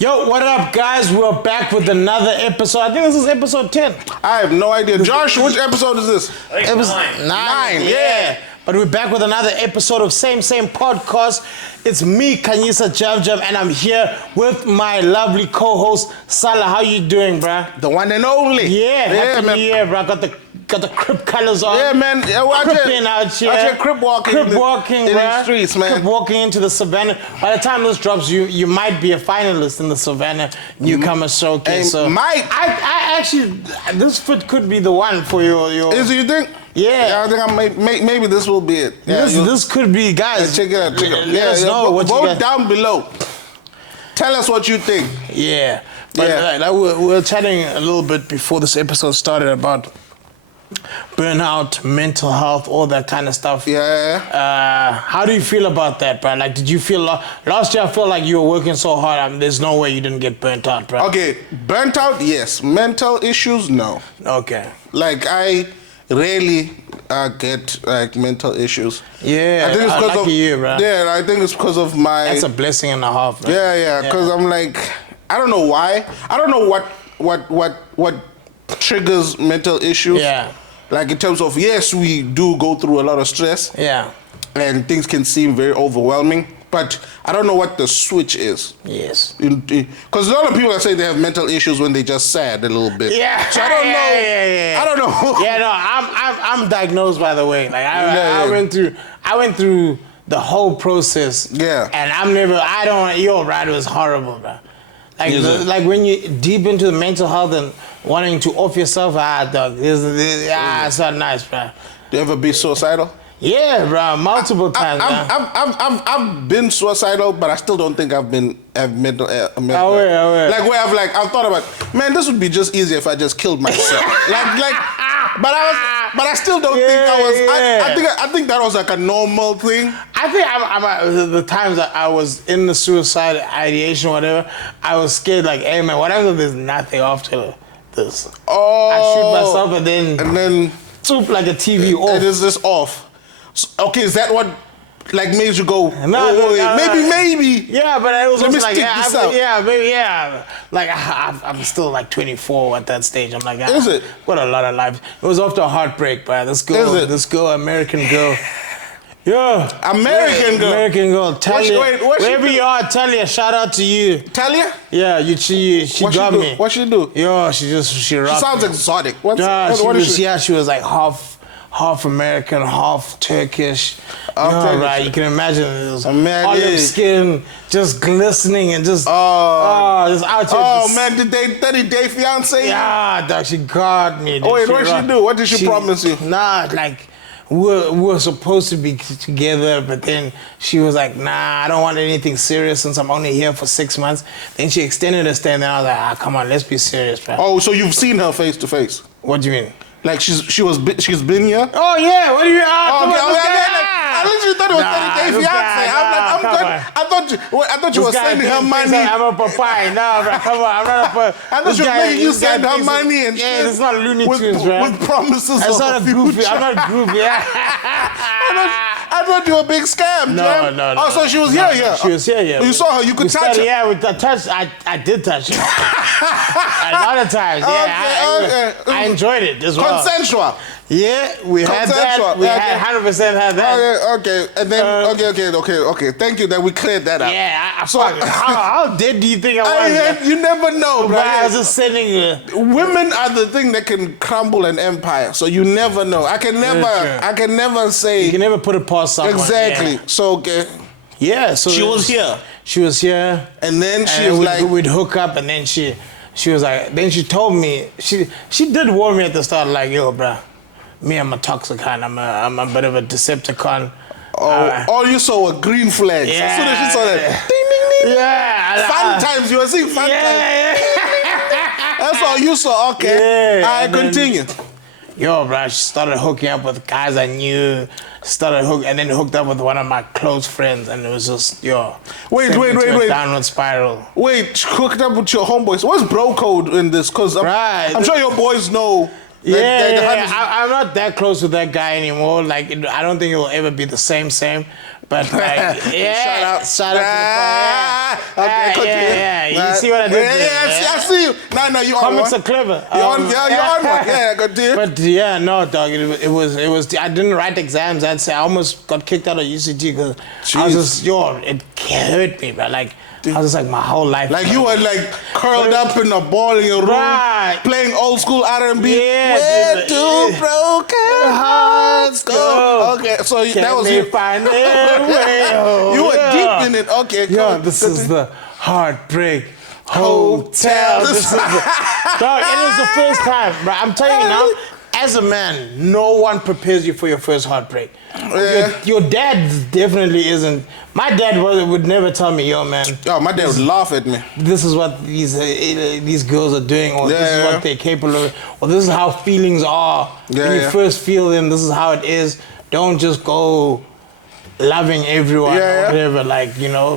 Yo, what up, guys? We're back with another episode. I think this is episode 10. I have no idea. Josh, which episode is this? Episode 9. Yeah. But we're back with another episode of Same podcast. It's me, Kanyisa Jam, and I'm here with my lovely co-host, Sala. How you doing, bruh? The one and only. Yeah, happy man. New Year, bruh. Got the crip colors on. Yeah, man. Cripping out here. Out here crip walking. Crip walking, in bruh. the streets, man. Crip walking into the Savannah. By the time this drops, you might be a finalist in the Savannah Newcomer Showcase. So might. I actually, this fit could be the one for your. Is it, you think? Yeah. I think maybe this will be it. Yeah, this could be, guys. Check it out. Let us know what you vote guys... down below. Tell us what you think. Yeah. But we were chatting a little bit before this episode started about burnout, mental health, all that kind of stuff. Yeah. How do you feel about that, bro? Like, did you feel... last year, I felt like you were working so hard. I mean, there's no way you didn't get burnt out, bro. Okay. Burnt out, yes. Mental issues, no. Okay. Like, I rarely get like mental issues. Yeah, I think it's because of you, bro. Yeah, I think it's because of my. That's a blessing and a half, bro. Yeah, because I'm like, I don't know why. I don't know what triggers mental issues. Yeah. Like in terms of, yes, we do go through a lot of stress. Yeah. And things can seem very overwhelming. But I don't know what the switch is. Yes. Because a lot of people that say they have mental issues when they just sad a little bit. Yeah. So I don't know. Yeah. I don't know. Yeah, no, I'm diagnosed, by the way. Like I went through the whole process. Yeah. And you're right, it was horrible, bro. Like like when you deep into the mental health and wanting to off yourself, dog, it's not nice, bro. Do you ever be suicidal? Yeah, bro, multiple times. I've been suicidal, but I still don't think I've mental. Like where I've thought about, man, this would be just easier if I just killed myself. but I still don't think I was. I think that was like a normal thing. I think the times that I was in the suicide ideation, or whatever, I was scared. Like, hey man, what if there's nothing after this? Oh, I shoot myself and then swoop like a TV off. It is this off. Okay, is that what like made you go? No, maybe. Yeah, but it was Let also me like, stick this out. yeah. Like I'm still like 24 at that stage. I'm like, is it? What a lot of lives. It was after a heartbreak, bro. This girl, American girl. Yeah, American girl. Talia. Wherever you are, Talia. Shout out to you. Talia? Yeah, she got me. What she do? Yo, she sounds exotic. What is she? Yeah, she was like half American, half Turkish. Right? You can imagine it was olive skin, just glistening and just just out here. Oh man, did they 30-day fiance? Yeah, dog, she got me. Oh wait, what did she do? What did she promise you? Nah, like we were supposed to be together, but then she was like, nah, I don't want anything serious since I'm only here for 6 months. Then she extended her stay, and then I was like, come on, let's be serious, bro. Oh, so you've seen her face to face? What do you mean? Like she's been here? Oh yeah, what do you? I literally thought it was 30-day fiance. I'm like, I'm good. I thought you were sending her money. I'm a papaya. No, bro, come on, I'm not a papaya. I thought you were making you send her money and yeah, it's not Looney Tunes, bro. With promises of a future. I'm not groupie. Yeah. I thought you were a big scam, Jam. No. Oh, so she was here. She was here. You saw her. You could touch her. Yeah, with the touch, I did touch her. A lot of times. Yeah, I enjoyed it as well. Consensual. Yeah, we had that. We had 100% had that. Okay. And then okay. Thank you that we cleared that up. Yeah. How dead do you think I was? You never know, bro. I was just sending women are the thing that can crumble an empire. So you never know. I can never say. You can never put it past someone. Exactly. Yeah. So okay. Yeah. So she was here. She was here, and then she was like, we'd hook up, and then she was like, then she told me she did warn me at the start, like, yo, bro. Me, I'm a toxicon. I'm a bit of a Decepticon. You saw a green flag. Yeah. As soon as she saw that, ding, ding, ding. Yeah. Fun times. You were seeing fun times. Yeah. That's all you saw. Okay. Yeah. I continue. Yo, bro, she started hooking up with guys I knew. And then hooked up with one of my close friends, and it was just, yo. Wait. Downward spiral. Wait, hooked up with your homeboys. What's bro code in this? Because I'm sure your boys know. I'm not that close with that guy anymore. Like, I don't think it will ever be the same. But like, yeah, shout out to the Okay, continue. yeah. You see what I did there? Yeah, I see you. No, you on Comics one. are clever. You're on one. Yeah, continue. But yeah, no, dog. It was. I didn't write exams. I'd say I almost got kicked out of UCG because I was just it hurt me, bro. Like I was just like my whole life. Like you were like curled up in a ball in your room, Right. playing old school R&B. Yeah, Where dude, do broken hearts go? Okay, so that was you. Find their way home. You were deep in it. Okay, cool. Yeah, this is the Heartbreak Hotel. This is the dog. It was the first time, bro. I'm telling you now. As a man, no one prepares you for your first heartbreak. Yeah. Your dad definitely isn't. My dad would never tell me, yo, man. Oh, my dad would laugh at me. This is what these girls are doing, or this is what they're capable of, or this is how feelings are. When you first feel them, this is how it is. Don't just go loving everyone or whatever. Like,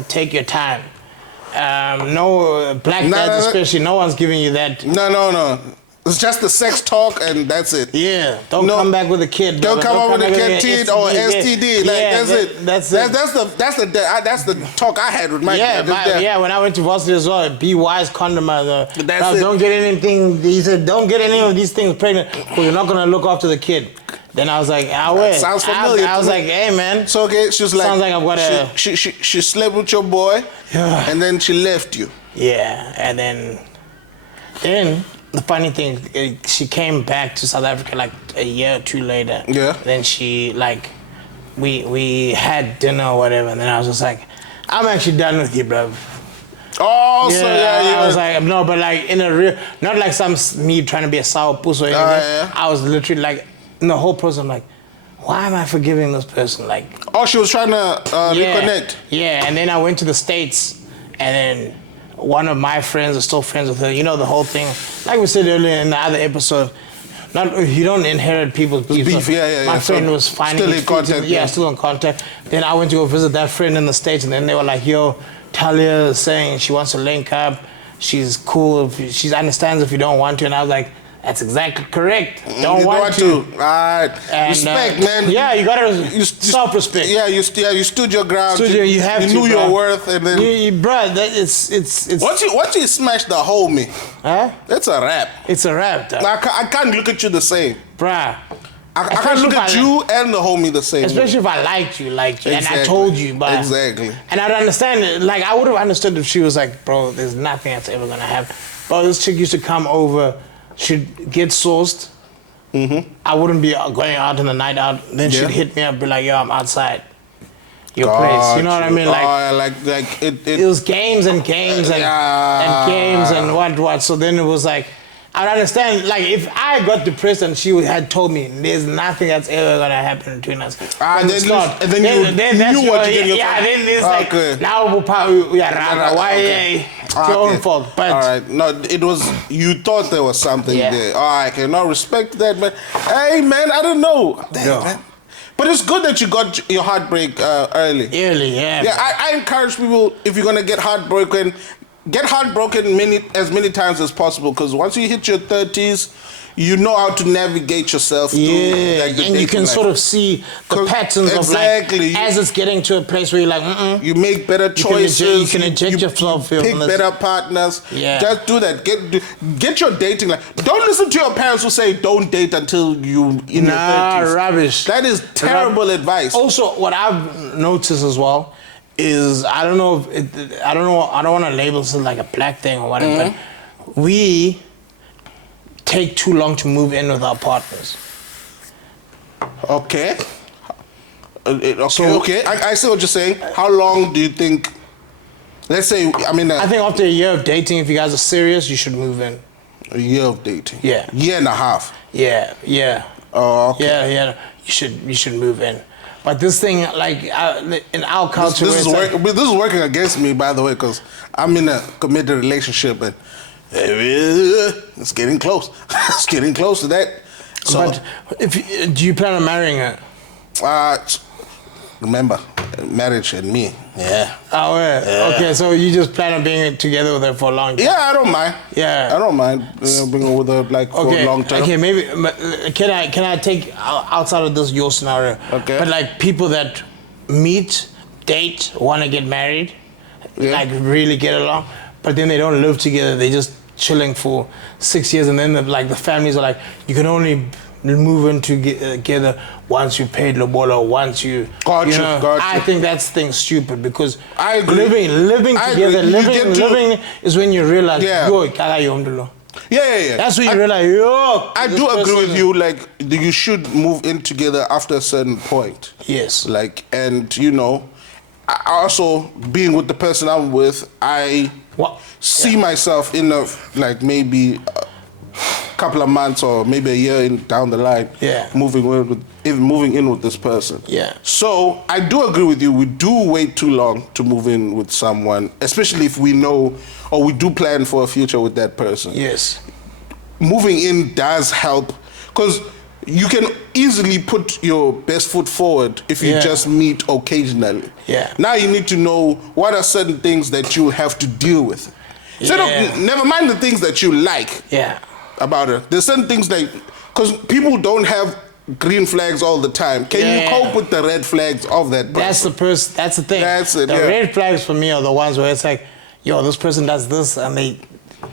take your time. No, black dads especially, no one's giving you that. No. It's just the sex talk and that's it. Yeah, don't come back with a kid. Don't come up with a kid or STD. Like yeah, that's it. That's the talk I had with my dad. Yeah. When I went to varsity as well, be wise, condom. Don't get anything. He said, don't get any of these things pregnant because you're not gonna look after the kid. Then I was like, sounds familiar. I was like, hey man. So okay, she was like, sounds like I've got a. She slept with your boy, and then she left you. Yeah, and then the funny thing, she came back to South Africa like a year or two later. Yeah. Then she we had dinner or whatever, and then I was just like, I'm actually done with you, bro. Oh, so yeah. I was like, no, but like in a real, not like me trying to be a sour puss or anything. I was literally like, in the whole process, I'm like, why am I forgiving this person? Like, oh, she was trying to reconnect. Yeah, and then I went to the States, and then one of my friends is still friends with her. You know the whole thing. Like we said earlier in the other episode, you don't inherit people's beef. My friend was finding still in contact. Yeah, still in contact. Then I went to go visit that friend in the States, and then they were like, yo, Talia is saying she wants to link up. She's cool. She understands if you don't want to. And I was like, that's exactly correct. Don't want to. All right. Respect, man. Yeah, you gotta self-respect. Yeah, you stood your ground. You have to. You knew your worth, and then. Bro, it's. Once you smash the homie, that's a wrap. It's a wrap, though. I can't look at you the same, bruh. I can't look at you and the homie the same. Especially if I liked you, exactly. And I told you, but exactly. And I'd understand it. Like I would have understood if she was like, bro, there's nothing that's ever gonna happen. Bro, this chick used to come over. She'd get sourced. I wouldn't be going out in the night out. Then she'd hit me up, be like, yo, I'm outside your place. You know what I mean? Like it was games and games and games and what. So then it was like, I'd understand, like, if I got depressed and she had told me there's nothing that's ever gonna happen between us. Then you knew what you did. Yeah, then it's like, now we are rather. Why? It's your own fault. But all right, no, it was, you thought there was something there. All right, I cannot respect that, man. Hey, man, I don't know. Damn, man. But it's good that you got your heartbreak early. Early, yeah. Yeah, I encourage people, if you're gonna get heartbroken as many times as possible, because once you hit your 30s, you know how to navigate yourself through and you can sort of see the patterns of like as it's getting to a place where you're like, you make better choices. You can eject yourself. Pick better partners. Yeah. Just do that. Get your dating life. Don't listen to your parents who say don't date until you in your 30s. Rubbish. That is terrible advice. Also, what I've noticed as well is I don't want to label this as like a black thing or whatever, but we take too long to move in with our partners. Okay. Okay. I see what you're saying. How long do you think? Let's say, I think after a year of dating, if you guys are serious, you should move in. A year of dating. Yeah. Year and a half. Yeah. Oh, okay. Yeah. You should move in. But this thing, like in our culture, this is working against me, by the way, because I'm in a committed relationship and it's getting close. It's getting close to that. So, but do you plan on marrying her? Remember, marriage and me. Yeah. Oh, yeah. Okay, so you just plan on being together with her for a long time? Yeah, I don't mind. Yeah. I don't mind being with her for a long time. Okay, maybe, can I take outside of this your scenario? Okay. But like people that meet date, want to get married, like really get along, but then they don't live together. They just chilling for 6 years, and then the families are like, you can only move in together once you paid lobola, once you. Gotcha. I think that's thing stupid because I agree. living together, living is when you realize, yo, kala yomdulo. Yeah. That's when you realize, yo. I do agree with you. Like, you should move in together after a certain point. Yes. Like, and you know, I also being with the person I'm with, I see myself in maybe a couple of months or maybe a year down the line. Yeah. Moving in with this person. Yeah. So I do agree with you. We do wait too long to move in with someone, especially if we know or we do plan for a future with that person. Yes. Moving in does help because you can easily put your best foot forward if you just meet occasionally. Yeah. Now you need to know what are certain things that you have to deal with. Never mind the things that you like about it. There's certain things like, because people don't have green flags all the time. Can you cope with the red flags of that person? That's the thing. That's it. The red flags for me are the ones where it's like, yo, this person does this and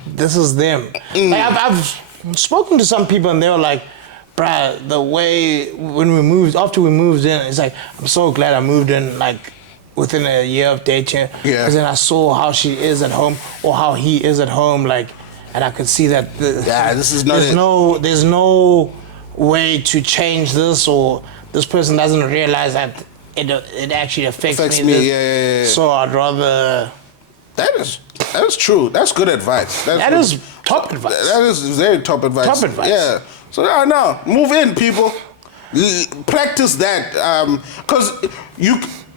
this is them. Like I've spoken to some people and they were like, bruh, the way after we moved in, it's like, I'm so glad I moved in like within a year of dating. Because then I saw how she is at home or how he is at home, like, and I could see that this is not there's no way to change this, or this person doesn't realize that it actually affects me. Yeah. So I'd rather. That is true. That's good advice. That is top advice. That is very top advice. Top advice. Yeah. So no, move in, people. Practice that, because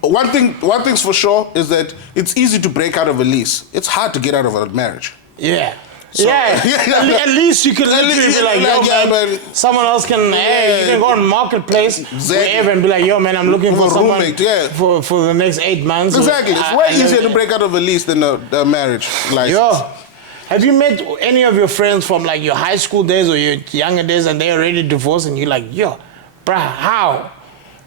one thing's for sure is that it's easy to break out of a lease. It's hard to get out of a marriage. Yeah. So, at least you can literally be like, yo, man, someone else can, you can go on Marketplace, wherever, and be like, yo, man, I'm looking for someone for the next 8 months. Exactly. It's way easier to break out of a lease than a marriage license. Yo, have you met any of your friends from like your high school days or your younger days and they're already divorced and you're like, yo, bruh, how?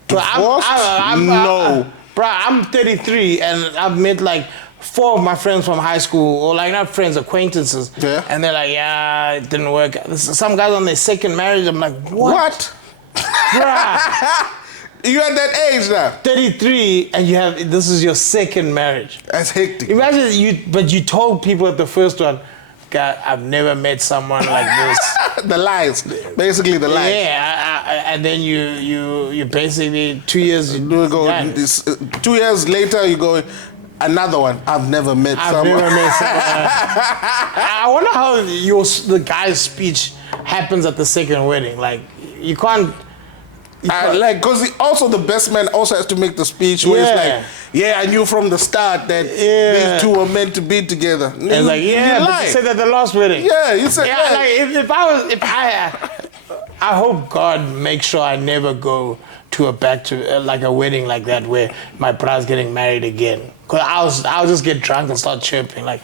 Divorced? No. Bruh, I'm 33 and I've met like 4 of my friends from high school, or like not friends, acquaintances. Yeah. And they're like, yeah, it didn't work. Some guys on their second marriage, I'm like, what? Bruh. You at that age now? 33, and this is your second marriage. That's hectic. Imagine but you told people at the first one, God, I've never met someone like this. The lies, basically the lies. Yeah, and then you basically 2 years. 2 years later, you go, another one. I've never met someone. I wonder how the guy's speech happens at the second wedding. Like, you can't. Because also the best man also has to make the speech where it's like, I knew from the start that these two were meant to be together. And it's like, but you said that the last wedding. Yeah, you said like, I hope God makes sure I never go to a wedding like that where my bride's getting married again. Cause I'll just get drunk and start chirping we've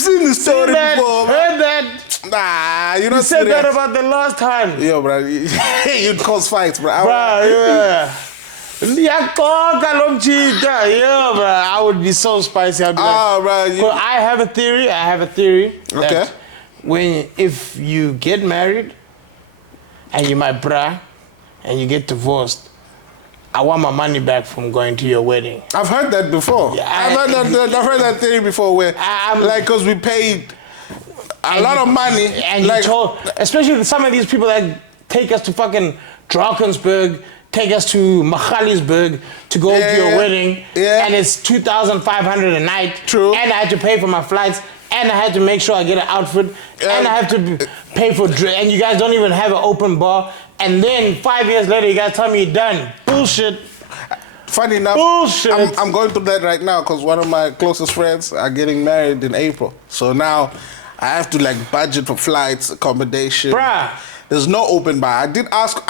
seen this story before. Heard that. Nah, you don't said that about the last time. Yo, bro, you'd cause fights, bro. Yeah, bro, I would be so spicy. I'd be I have a theory. That if you get married and you're my bra and you get divorced, I want my money back from going to your wedding. I've heard that before. Yeah, I've heard that theory before where, because we paid a lot of money. And you told, especially some of these people that take us to fucking Drakensberg, take us to Magaliesburg to go to your wedding, and it's 2,500 a night. True. And I had to pay for my flights, and I had to make sure I get an outfit, and I have to pay for and you guys don't even have an open bar, and then 5 years later you guys tell me you're done. Bullshit. Funny enough, bullshit. I'm going through that right now because one of my closest friends are getting married in April. So now I have to budget for flights, accommodation. Bruh. There's no open bar. I did ask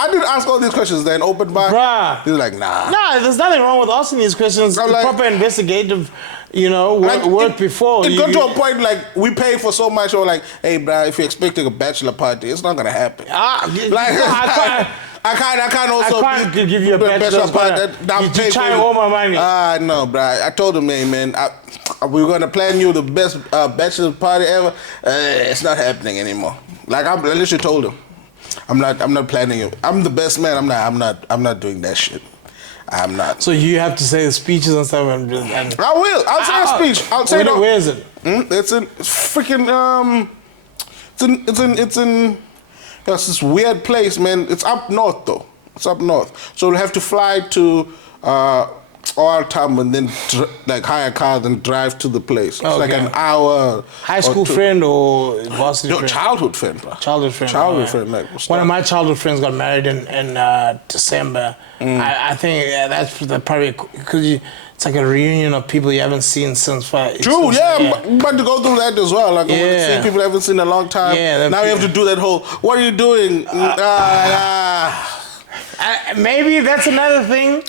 all these questions. Then open bar. Bruh. He's like, nah. Nah, there's nothing wrong with asking these questions. Proper investigative, work before. It got to a point we pay for so much, or hey, bruh, if you're expecting a bachelor party, it's not gonna happen. I can't also give you a bachelor's part. You try all my money. No, bro. I told him, hey, man, we're gonna plan you the best bachelor's party ever. It's not happening anymore. Like I literally told him, I'm not planning it. I'm the best man. I'm not doing that shit. I'm not. So you have to say the speeches and stuff. And I will. I'll say a speech. I'll say where is it? It's freaking it's in this weird place, man. It's up north though. It's up north. So we'll have to fly to all time and then like hire a car and drive to the place. It's like an hour. High school friend or varsity friend? Childhood friend, bro. Childhood friend. Childhood friend. Like, one of my childhood friends got married in December. I think that's probably because it's like a reunion of people you haven't seen since. True, I'm about to go through that as well. Like, I want to see people I haven't seen in a long time. Yeah, now you have to do that whole, what are you doing? Maybe that's another thing.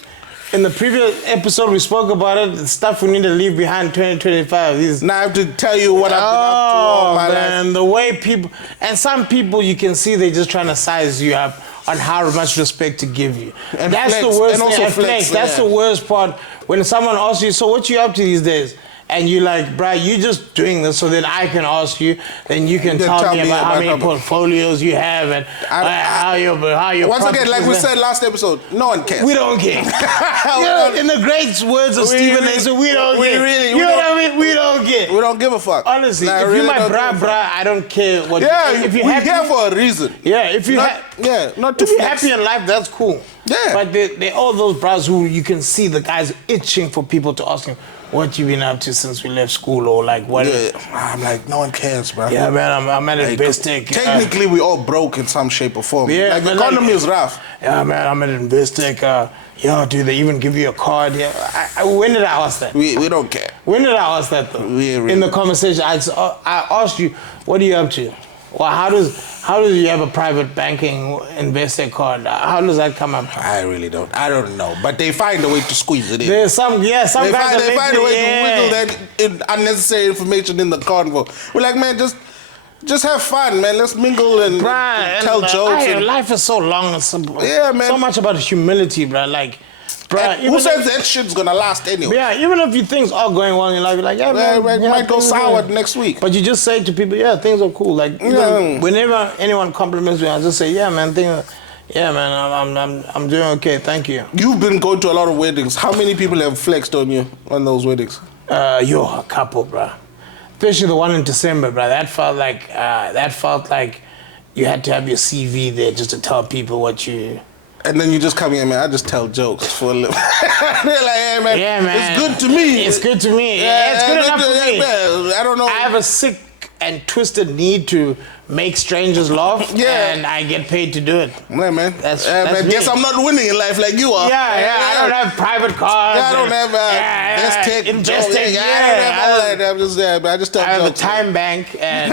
In the previous episode, we spoke about it. The stuff we need to leave behind 2025. Now I have to tell you what I've been up to all my life. And the way people, and some people you can see they're just trying to size you up on how much respect to give you. And that's flex, the worst and thing. Also flex, that's the worst part. When someone asks you, so what you up to these days? And you're like, bruh, you just doing this so that I can ask you, then you can tell me about how many portfolios you have and how you're once again, like we said last episode, no one cares. We don't care. In the great words of Stephen A. So we don't care. You know what I mean? We don't care. We don't give a fuck. Honestly, like, if you're my bruh, I don't care what. Yeah, if you're happy, here for a reason. Yeah, if you not to if you're happy in life, that's cool. Yeah. But they all those bras who you can see the guys itching for people to ask him, what you been up to since we left school, or like what? Yeah, I'm like, no one cares, bro. Yeah, man, I'm at Investec. Technically, we all broke in some shape or form. Yeah, like the economy is rough. Yeah, man, I'm at Investec. Do they even give you a card? Yeah, when did I ask that? We don't care. When did I ask that though? In the conversation, I asked you, what are you up to? Well, how does you have a private banking investor card? How does that come up? I really don't. I don't know. But they find a way to squeeze it in. There's some guys they find a way to wiggle that unnecessary information in the convo. We're like, man, just have fun, man. Let's mingle and tell jokes. Life is so long. Yeah, man. So much about humility, bro. Like, who says that shit's gonna last anyway? Yeah, even if things are going well in life, you're like, yeah, man, might go sour next week. But you just say to people, yeah, things are cool. Like, whenever anyone compliments me, I just say, yeah, man, I'm doing okay, thank you. You've been going to a lot of weddings. How many people have flexed on you on those weddings? A couple, bro. Especially the one in December, bro. That felt like you had to have your CV there just to tell people what you. And then you just come here, man. I just tell jokes for a living. They're like, hey, man, yeah, man, it's good to me. It's good to me. Yeah, it's good enough for me. Man, I don't know. I have a sick and twisted need to make strangers laugh, and I get paid to do it. Yeah, man. That's man. Guess I'm not winning in life like you are. Yeah. I don't have private cars. Yeah, I don't have investing. I don't have all that. I'm just there, but I just tell jokes. I have a time bank and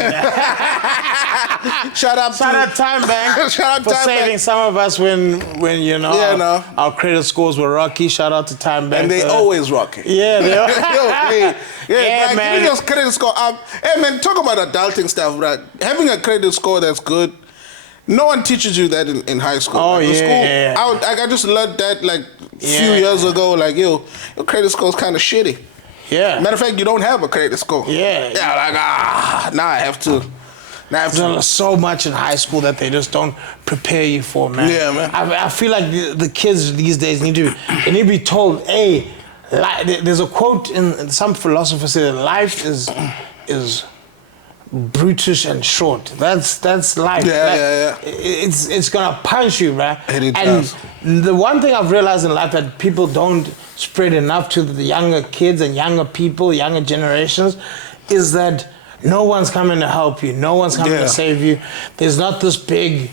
shout out time bank for saving some of us when our credit scores were rocky. Shout out to time bank. And they always rocky. Yeah, they always. Yeah, man. Give me your credit score. Hey, man, talk about adulting stuff, right? Having a credit score that's good, no one teaches you that in high school. Oh, like, yeah. I just learned that like a few years ago. Like, your credit score is kind of shitty. Yeah. Matter of fact, you don't have a credit score. Yeah. Yeah, like, now I have to. There's so much in high school that they just don't prepare you for, man. Yeah, man. I feel like the kids these days need to be told, hey, there's a quote in some philosopher said, life is brutish and short. That's life. Yeah. It's gonna punch you, right? It does. The one thing I've realized in life that people don't spread enough to the younger kids and younger people, younger generations, is that no one's coming to help you. No one's coming to save you. There's not this big,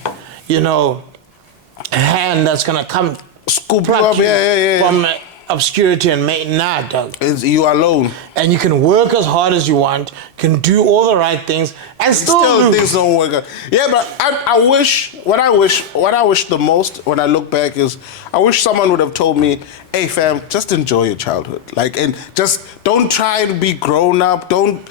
hand that's gonna come scoop you up. From obscurity and make dog. You alone. And you can work as hard as you want, can do all the right things, and still things don't work out. Yeah, but what I wish the most when I look back is I wish someone would have told me, hey fam, just enjoy your childhood. Like, and just don't try to be grown up. Don't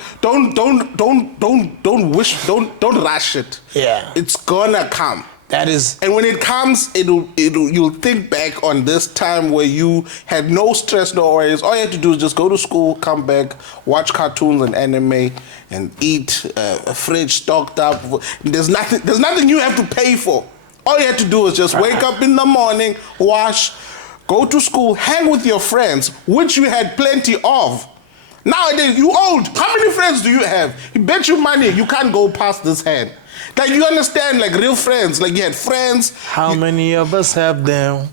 rush it. Yeah. It's gonna come. That is. And when it comes, you'll think back on this time where you had no stress, no worries. All you had to do is just go to school, come back, watch cartoons and anime, and eat. A fridge stocked up. There's nothing you have to pay for. All you had to do is just wake up in the morning, wash, go to school, hang with your friends, which you had plenty of. Nowadays, you old. How many friends do you have? You bet you money you can't go past this hand. Like, you understand, like, real friends. Like, you had friends. How many of us have them?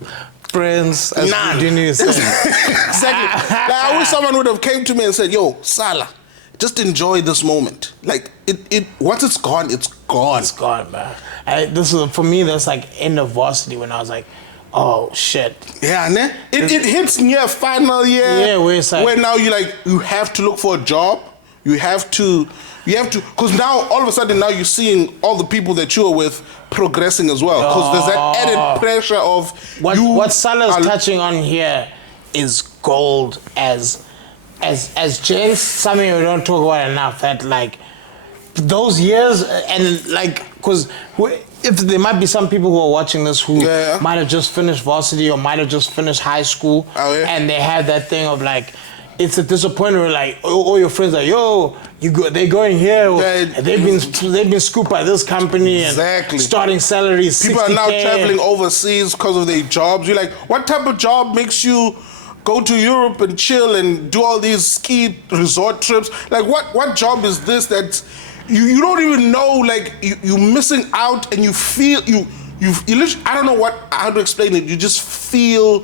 Friends? None. Exactly. Like, I wish someone would have came to me and said, yo, Sala, just enjoy this moment. Like, once it's gone, it's gone. It's gone, man. For me, that's like end of varsity when I was like, oh, shit. Yeah, ne? It hits near final year. Yeah, where it's like... Where now you have to look for a job. You have to, because now all of a sudden now you're seeing all the people that you are with progressing as well. Because there's that added pressure of what Sala's touching on here is gold as gents, something we don't talk about enough. That like those years and like because if there might be some people who are watching this who might have just finished varsity or might have just finished high school, and they have that thing of like. It's a disappointment where like all your friends are, yo, they're going here. They've been scooped by this company and starting salaries. People 60K. are now traveling overseas because of their jobs. You're like, what type of job makes you go to Europe and chill and do all these ski resort trips? Like, what job is this that you don't even know? Like, you're missing out, and you feel you literally, I don't know how to explain it. You just feel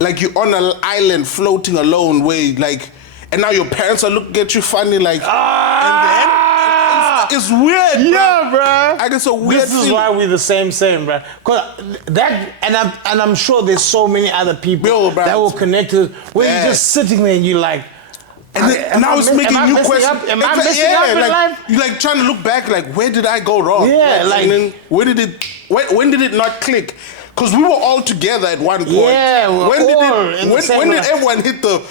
like you're on an island floating alone, and now your parents are looking at you funny, like, and then it's weird, yeah, bro. Like, it's a weird This is why we're the same, bro. Cause that, and I'm sure there's so many other people that will connect to where you're just sitting there and you're like, and now it's making you question. Am I messing up in life? You're like trying to look back, like, where did I go wrong? Yeah, and then when did it not click? Because we were all together at one point. Yeah, when did everyone hit the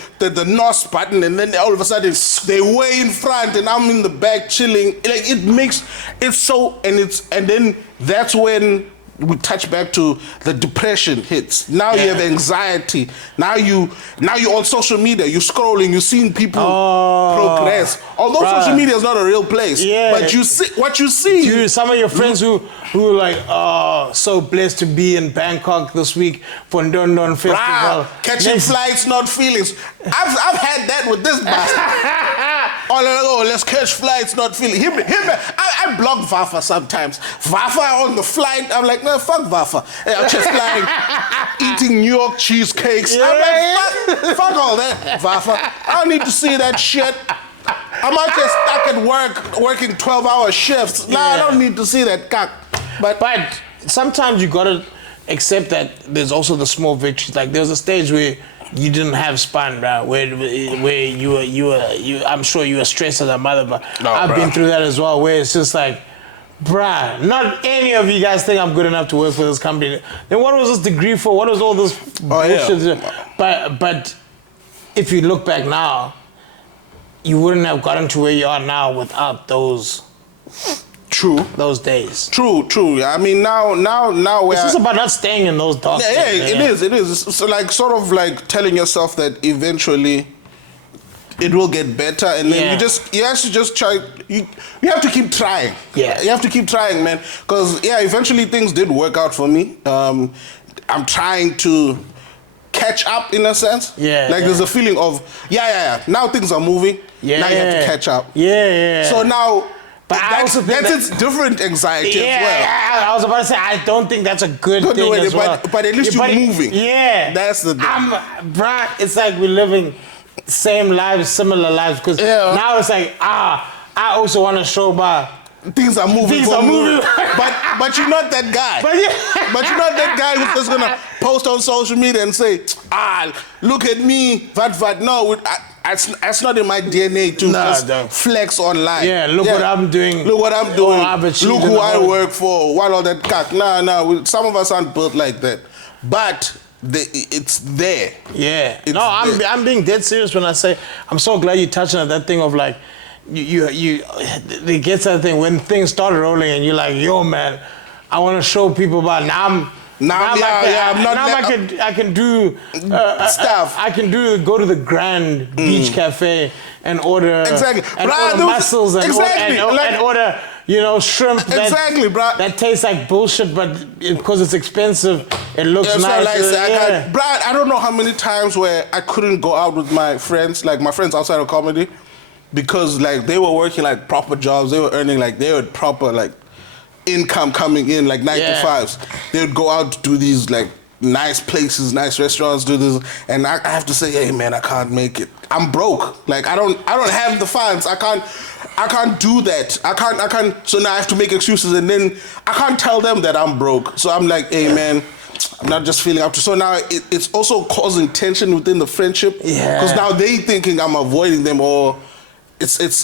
NOS button, and then all of a sudden they way in front and I'm in the back chilling? Like, and then that's when we touch back to the depression hits. Now you have anxiety. Now you're on social media. You're scrolling. You're seeing people progress. Although social media is not a real place, but you see what you see. Dude, some of your friends who are like, oh, so blessed to be in Bangkok this week for Ndondon Festival. Catching flights, not feelings. I've had that with this bastard. Let's catch flights, not feelings. I block Vafa sometimes. Vafa on the flight, I'm like, no, fuck Vafa. I'm just flying, eating New York cheesecakes. I'm like, fuck all that, Vafa. I don't need to see that shit. I'm out here stuck at work, working 12-hour shifts. Nah, I don't need to see that cock. But sometimes you gotta accept that there's also the small victories. Like there's a stage where you didn't have span, bro, where I'm sure you were stressed as a mother, but I've been through that as well, where it's just like, bruh, not any of you guys think I'm good enough to work for this company. Then what was this degree for? What was all this bullshit? But if you look back now, you wouldn't have gotten to where you are now without those days. True. I mean, now it's just about not staying in those dark days. It is. It's like sort of like telling yourself that eventually it will get better, and then you have to just try. You have to keep trying. Yeah, you have to keep trying, man. Because eventually things did work out for me. I'm trying to catch up in a sense. There's a feeling of now things are moving. Now you have to catch up. So now. But that's its different anxiety as well. I was about to say, I don't think that's a good thing as well. But at least you're moving. Yeah. That's the thing. Bruh, it's like we're living same lives, similar lives. Because now it's like, I also want to show by things are moving. But you're not that guy. But you're not that guy who's just gonna post on social media and say, look at me, vat. No, that's not in my DNA to just flex online. Yeah, look what I'm doing. Look what I'm doing. Look who I work for. What all that cock. Nah. Some of us aren't built like that. But it's there. Yeah. I'm being dead serious when I say I'm so glad you touched on that thing of like you it gets that thing when things start rolling and you're like, yo man, I want to show people about now. I can do stuff. I can go to the Grand Beach Cafe and order order mussels and order shrimp. Exactly, bro. That tastes like bullshit, but because it's expensive, it looks nice. I don't know how many times where I couldn't go out with my friends, like my friends outside of comedy, because like they were working like proper jobs. They were earning like they were proper like income coming in, like 9 to 5s. They would go out to do these like nice places, nice restaurants, do this, and I have to say, hey man, I can't make it. I'm broke. Like I don't have the funds. I can't do that. I can't. So now I have to make excuses, and then I can't tell them that I'm broke. So I'm like, hey man, I'm not just feeling up to. So now it's also causing tension within the friendship. Yeah. Because now they thinking I'm avoiding them, or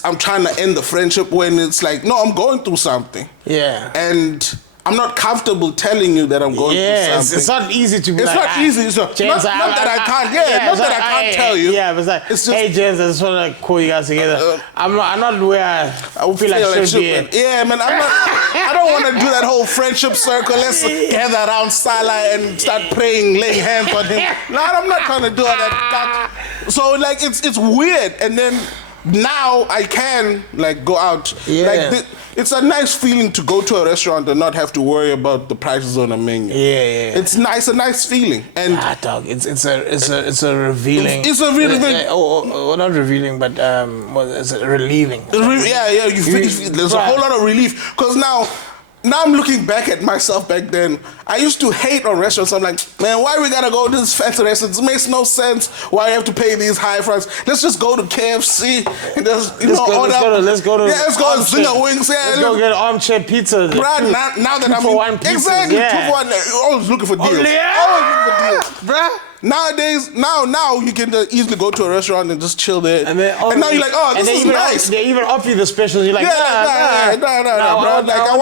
I'm trying to end the friendship, when it's like, no, I'm going through something. Yeah. And I'm not comfortable telling you that I'm going through something. It's not easy to be It's not easy. It's not that I can't tell you. Yeah, but it's like, it's just, hey, James, I just want to call you guys together. I'm not where I feel like I should be at. Yeah, man, I don't want to do that whole friendship circle. Let's gather around Sala and start praying, laying hands on him. No, I'm not trying to do all that. So, like, it's weird. And then now I can, like, go out. Yeah. Like, it's a nice feeling to go to a restaurant and not have to worry about the prices on a menu. Yeah. It's nice, a nice feeling. And dog, it's a revealing. It's a really not revealing, but it's relieving. You feel, there's a whole lot of relief, because now I'm looking back at myself back then. I used to hate on restaurants. I'm like, man, why we gotta go to this fancy restaurant? It makes no sense. Why you have to pay these high prices? Let's just go to KFC and just let's go to Zinger Wings. Let's go get armchair pizza. Bruh, now that I'm 2 for 1 pizza. Exactly, 2 for 1. Always looking for deals. Always looking for deals, bruh. Nowadays, now you can easily go to a restaurant and just chill there. And now you're like, oh, this is nice. They even offer you the specials. You're like, no, bro. Like, I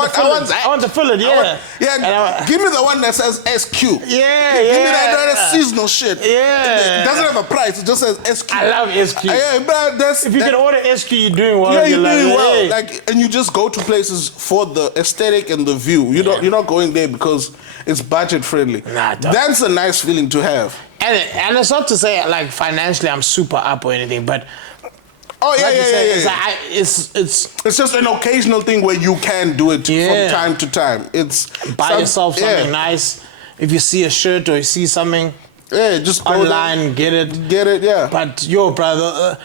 want to fill it, give me the one that says SQ. Yeah. Give me that seasonal shit. Yeah. It doesn't have a price. It just says SQ. I love SQ. Yeah, bro. If you can order SQ, you're doing well. Yeah, you're doing well. Like, and you just go to places for the aesthetic and the view. You're not going there because it's budget friendly. That's a nice feeling to have. And it's not to say like financially I'm super up or anything, but it's just an occasional thing where you can do it from time to time. It's buy yourself something nice. If you see a shirt or you see something, just go online, get it. Yeah. But yo, brother,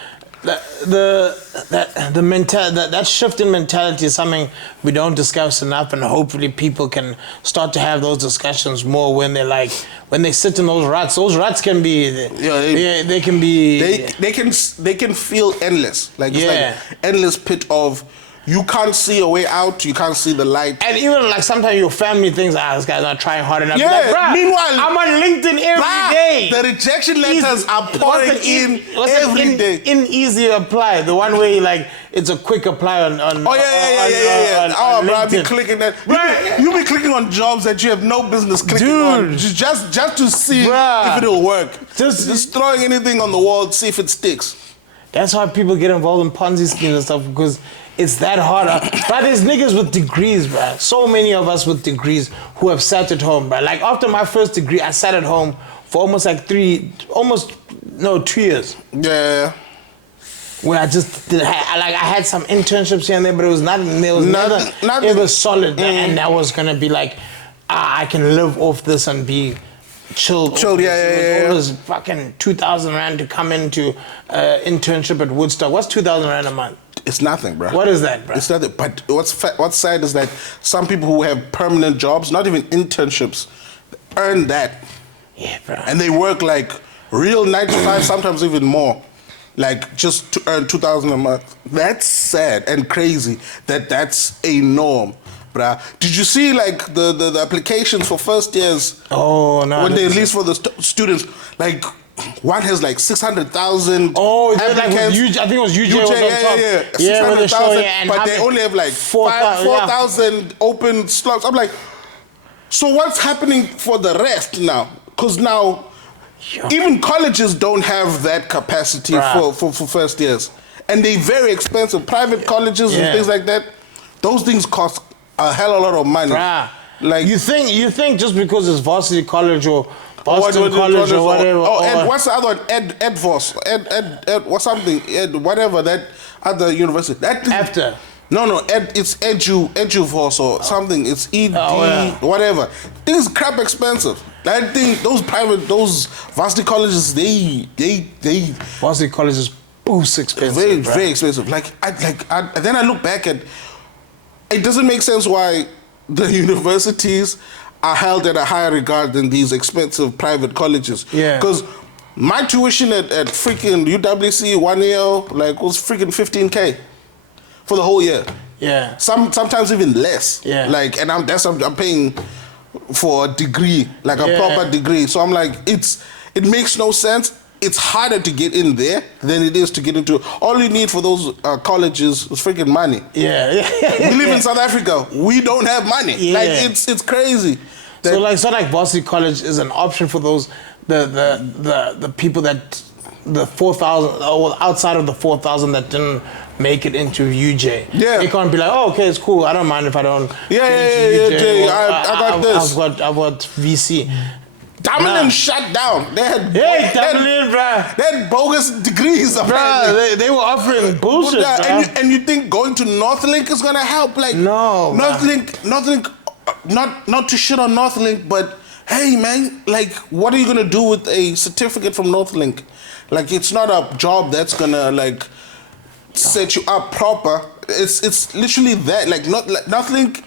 that shift in mentality is something we don't discuss enough, and hopefully people can start to have those discussions more when they sit in those ruts. Those ruts can be they can feel endless. Like it's like endless pit of, you can't see a way out, you can't see the light. And even like sometimes your family thinks, this guy's not trying hard enough. Yeah, like, meanwhile, I'm on LinkedIn every day. The rejection letters are pouring in every day. In easy apply, the one way like it's a quick apply on bro, I be clicking that. You be clicking on jobs that you have no business clicking on. Just to see if it'll work. Just throwing anything on the wall to see if it sticks. That's why people get involved in Ponzi schemes and stuff, because it's that hard. But there's niggas with degrees, bro. So many of us with degrees who have sat at home, bro. Like after my first degree, I sat at home for almost 2 years. Yeah. Where I just I had some internships here and there, but it was nothing. There was nothing. It was solid, and that was gonna be like, I can live off this and be chilled. It was fucking 2,000 rand to come into internship at Woodstock. What's 2,000 rand a month? It's nothing, bro. What is that, bro? It's nothing. But what's sad is that some people who have permanent jobs, not even internships, earn that. Yeah, bro. And they work like real 9 to 5, sometimes even more, like just to earn 2,000 a month. That's sad and crazy that that's a norm. Bruh. Did you see like the applications for first years? Oh no! When they release for the students, like one has like 600,000. Oh, like I think it was UJ. Yeah. 600,000, but they only have like 4,000 open slots. I'm like, so what's happening for the rest now? Because now even colleges don't have that capacity for first years, and they're very expensive. Private colleges and things like that, those things cost a hell of a lot of money. Like you think just because it's varsity college or Boston College or whatever. And what's the other one? Edvos, what's something? Whatever that other university. That is, after. No, it's eduvos or something. It's whatever. Things crap expensive. That thing, those varsity colleges, they varsity colleges boost expensive. Very expensive. Then I look back at. It doesn't make sense why the universities are held at a higher regard than these expensive private colleges. Yeah. Because my tuition at freaking UWC 1 year was freaking 15K for the whole year. Yeah. Sometimes even less. Yeah. I'm paying for a degree, a proper degree. So I'm like, it makes no sense. It's harder to get in there than it is to get into. All you need for those colleges is freaking money. Yeah. We live in South Africa. We don't have money. Yeah. It's crazy. So it's not like varsity college is an option for those the people that the 4,000 or outside of the 4,000 that didn't make it into UJ. Yeah. They can't be like, oh, okay, it's cool. I don't mind if I don't. Yeah. I got this. I've got VC. Dublin shut down. They had Dublin, bruh. They had bogus degrees, apparently. Bruh, they were offering bullshit, bruh. And you think going to Northlink is gonna help? No. Northlink, not to shit on Northlink, but hey, man, what are you gonna do with a certificate from Northlink? It's not a job that's gonna set you up proper. It's literally that. Northlink.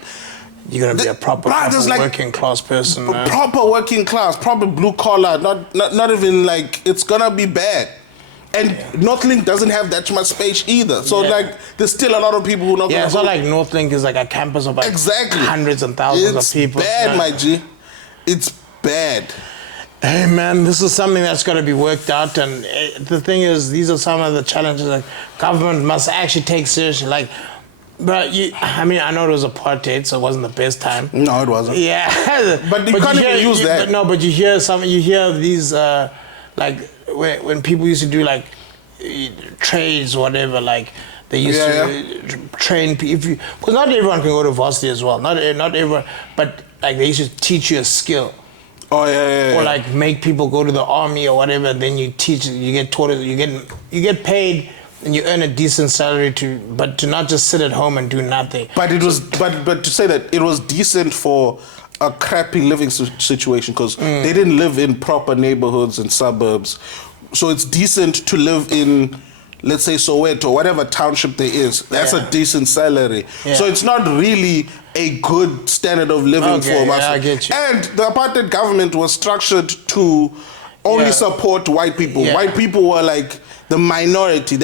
You're gonna be a proper working class person, man. Proper working class, proper blue collar. Not even it's gonna be bad. And Northlink doesn't have that much space either. So there's still a lot of people who are not gonna it's not like Northlink is like a campus of hundreds and thousands of people. It's bad, my G. It's bad. Hey man, this is something that's got to be worked out, and the thing is, these are some of the challenges that government must actually take seriously. But I know it was apartheid, so it wasn't the best time. No, it wasn't. Yeah, but you can't even use that. But you hear these when people used to do trades or whatever, they used to train people. Because not everyone can go to varsity as well. Not everyone, but they used to teach you a skill. Oh yeah. Or make people go to the army or whatever. Then you teach, you get taught, you get paid. And you earn a decent salary but to not just sit at home and do nothing. But it was, but to say that it was decent for a crappy living situation because they didn't live in proper neighborhoods and suburbs, so it's decent to live in, let's say Soweto, whatever township there is. That's a decent salary. Yeah. So it's not really a good standard of living for us. I get you. And the apartheid government was structured to only support white people. Yeah. White people were the minority.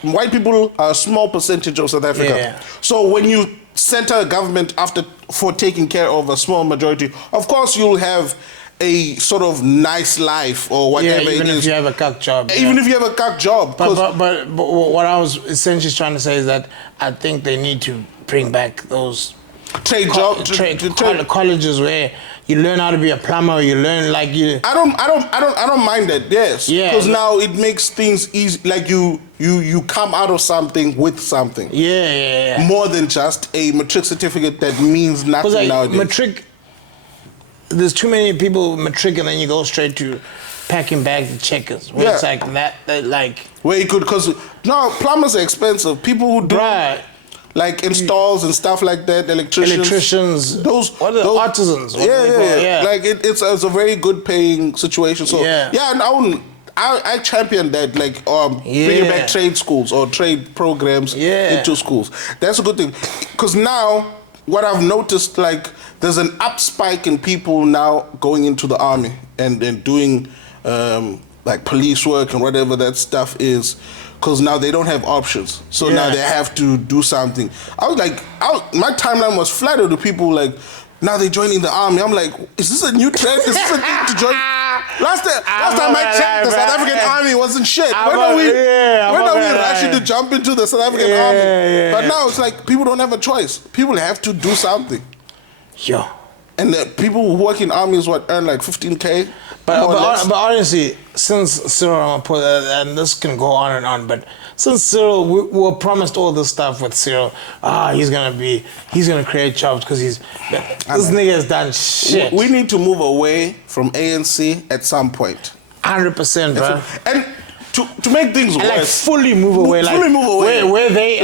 White people are a small percentage of South Africa. Yeah. So when you center a government for taking care of a small majority, of course you'll have a sort of nice life or whatever it is. Even if you have a cuck job. Even if you have a cuck job. But what I was essentially trying to say is that I think they need to bring back those colleges where you learn how to be a plumber. You learn I don't mind that. Yes. Yeah. Because now it makes things easy. You come out of something with something. Yeah. More than just a matric certificate that means nothing nowadays. Matric. There's too many people matric and then you go straight to packing bags and checkers. Where it's where you could, because now plumbers are expensive. People who do installs and stuff like that, electricians, those artisans. Yeah. It's a very good paying situation. So I champion that, bringing back trade schools or trade programs into schools. That's a good thing. Because now, what I've noticed, there's an up spike in people now going into the army and doing police work and whatever that stuff is. Because now they don't have options. So now they have to do something. My timeline was flooded with people now they're joining the army. I'm like, is this a new trend? Is this a thing to join? Last time I checked, the South African army wasn't shit. When are we rushing to jump into the South African army? But now it's people don't have a choice. People have to do something. Yo. And the people who work in armies, earn like 15K? But honestly, since Cyril, and this can go on and on, but since Cyril, we were promised all this stuff with Cyril. He's gonna create jobs because this nigga has done shit. We need to move away from ANC at some point. 100%, bro. And to make things worse, like fully move away, where they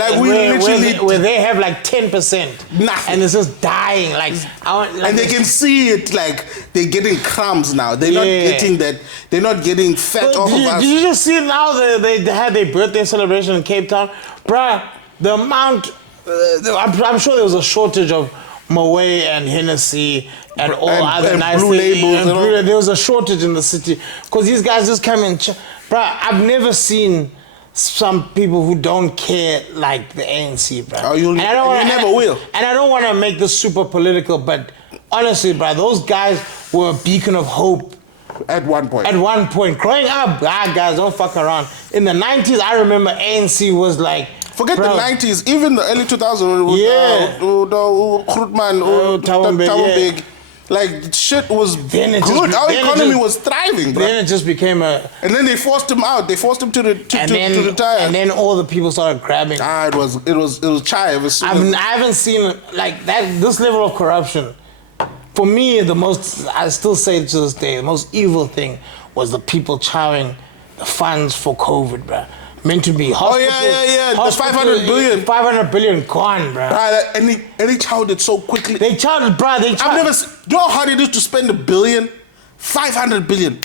have like 10%, nothing, and it's just dying, and they can see it, like they're getting crumbs now. They're not getting that. They're not getting fat off of us. Did you just see now they had their birthday celebration in Cape Town, bruh? The amount, I'm sure there was a shortage of Moe and Hennessy and all other nice blue labels. There was a shortage in the city because these guys just come in. Bruh, I've never seen some people who don't care like the ANC, bruh. Oh, you never will. And I don't want to make this super political, but honestly, bruh, those guys were a beacon of hope. At one point. Growing up, guys, don't fuck around. In the 90s, I remember ANC was like... Forget the 90s, even the early 2000s with Grootman, like shit was good. Our economy was thriving, bro. Then it just became a... And then they forced him out. They forced him to retire. And then all the people started grabbing. It was chai. I haven't seen like that. This level of corruption. For me, I still say it to this day, the most evil thing was the people chowing the funds for COVID, bro. Meant to be hospital. The 500 billion. 500 billion gone, bro. And they chowed it so quickly. They chowed it, bro. I've never seen, you know how hard it is to spend $1 billion? 500 billion,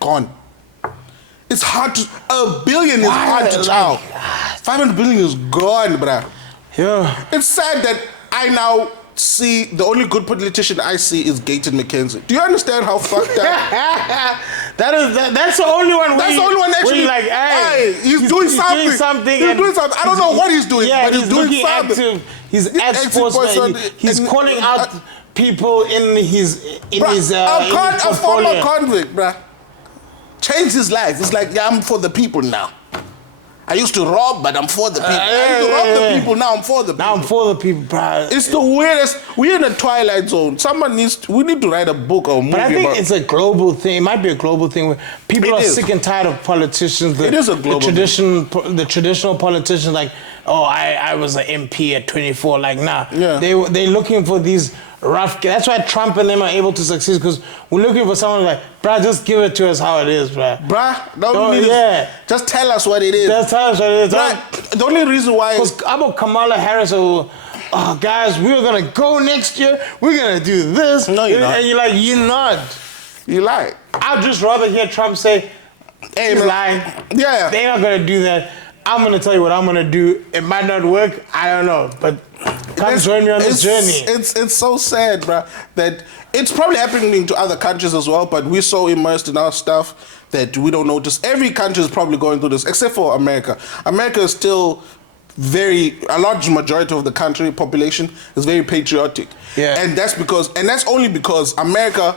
gone. It's hard to, $1 billion is hard to chow. 500 billion is gone, bro. Yeah. It's sad that I now see, the only good politician I see is Gaten McKenzie. Do you understand how fucked up? That's the only one. That's the only one actually. Like, hey, he's doing something. He's doing something. I don't know what he's doing, but he's doing something. Active. He's at sports. He's calling out people in his a former convict, bruh. Changed his life. It's like, I'm for the people now. I used to rob, but I'm for the people. I used to rob the people, now I'm for the people. Now I'm for the people, bro. It's the weirdest. We're in a twilight zone. We need to write a book or a movie. But I think it's a global thing. It might be a global thing where people are sick and tired of politicians. It is a global thing. The traditional politicians, like, I was an MP at 24. Like, nah. Yeah. They're looking for these rough. That's why Trump and them are able to succeed, because we're looking for someone like, bruh, just give it to us how it is, bruh. Just tell us what it is. Just tell us what it is. Bruh, the only reason why... Because about Kamala Harris, guys, we're going to go next year. We're going to do this. No, you're not. And you're like, you're not. You lie. I'd just rather hear Trump say, hey, he's lying. Yeah. They're not going to do that. I'm going to tell you what I'm going to do. It might not work. I don't know. But come join me on this journey. It's so sad, bro, that it's probably happening to other countries as well, but we're so immersed in our stuff that we don't notice. Every country is probably going through this, except for America. America is still a large majority of the country population is very patriotic. Yeah. And that's only because America,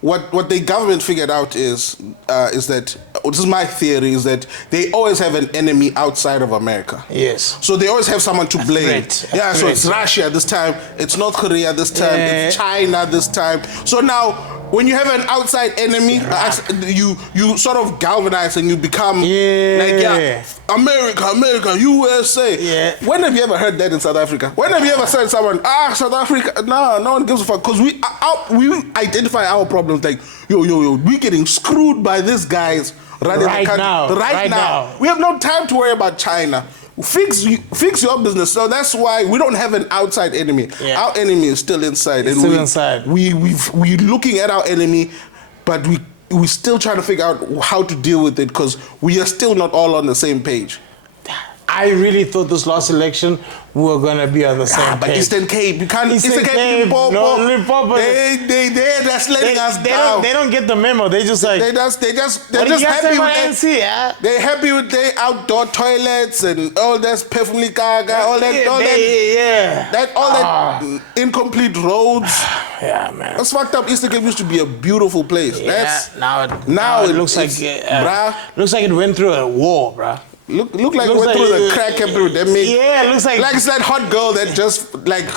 what the government figured out is that, this is my theory, is that they always have an enemy outside of America. Yes. So they always have someone to blame. So it's Russia this time, it's North Korea this time, it's China this time. So now, when you have an outside enemy, you sort of galvanize and you become America, USA. Yeah. When have you ever heard that in South Africa? When have you ever said someone, South Africa? No one gives a fuck, because we identify our problems like, we're getting screwed by these guys right now. We have no time to worry about China. Fix your business. So that's why we don't have an outside enemy. Yeah. Our enemy is still inside. Inside. We're looking at our enemy, but we're still trying to figure out how to deal with it, because we are still not all on the same page. I really thought this last election we were gonna be on the same page. But Eastern Cape, you can't. Eastern Cape, Limpopo. They're just letting us down. They don't get the memo. They just like they're just happy with ANC, They're happy with their outdoor toilets and all that perfumly gaga, all that incomplete roads. Yeah, man. That's fucked up. Eastern Cape used to be a beautiful place. Yeah, now it looks like looks like it went through a war, bruh. Look like it went through the crack epidemic. Yeah, it looks like it's that hot girl that just like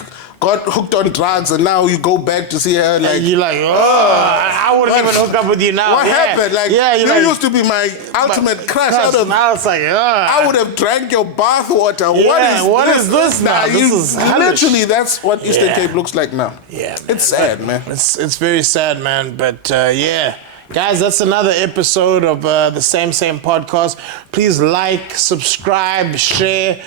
got hooked on drugs and now you go back to see her like... And you're like, I wouldn't even hook up with you now. What happened? Like, you like, used to be my ultimate crush. Now it's like, I would have drank your bathwater. What is this now? Literally, that's what Eastern Cape looks like now. Yeah, man. It's sad, man. It's very sad, man. But yeah. Guys, that's another episode of the Same podcast. Please like, subscribe, share.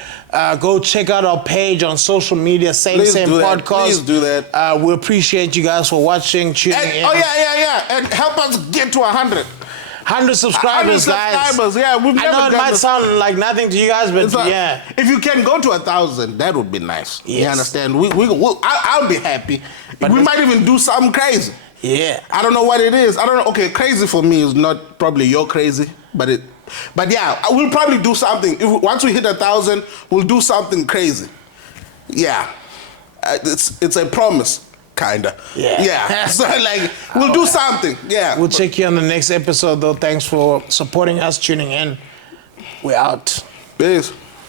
Go check out our page on social media, Same podcast. Please do that. We appreciate you guys for watching, tuning in. Oh, yeah. And help us get to 100. 100 subscribers, guys. Yeah, we've never I know it might sound like nothing to you guys, but yeah. If you can go to 1,000, that would be nice. Yes. You understand? I'll be happy. But we might even do something crazy. Yeah. I don't know what it is. I don't know. Okay, crazy for me is not probably you're crazy, but yeah, we'll probably do something. Once we hit 1,000, we'll do something crazy. Yeah. It's a promise, kinda. Yeah. So like, we'll do something. Yeah. We'll check you on the next episode, though. Thanks for supporting us, tuning in. We're out. Peace.